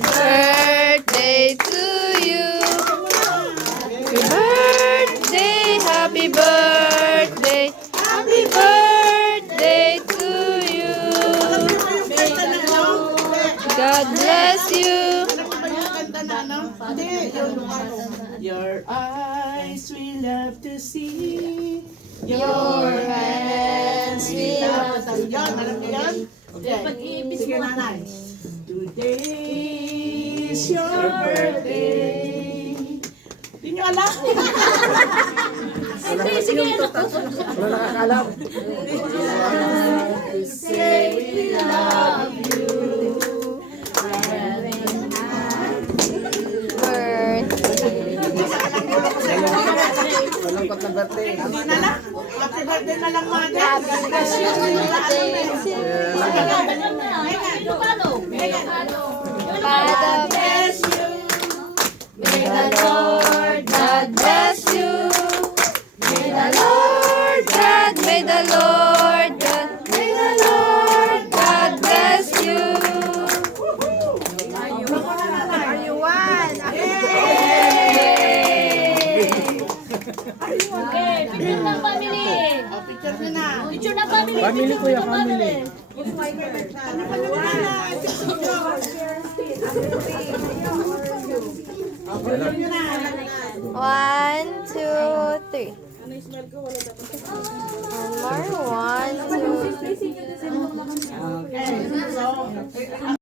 birthday to you. Happy birthday, happy birthday, happy birthday to you. God bless you. Your eyes we love to see. Your hands we love to hold. Alam niyo yan? Okay. Sige, nanay. Today is your birthday. Hindi niyo alam? Sige, Wala nakakalam. Say we love you. Walang kot na birthday. Hindi na lang. Happy birthday na lang, mother. God bless you. God Bless you. May the Lord God bless you. May the Lord God, may the Lord God, may the Lord God bless you. Are you one? Okay, picture ng family. Picture niyo na. Picture ng family. Family ko yan, family. One, two, three. One more. One, two, three. Okay. So,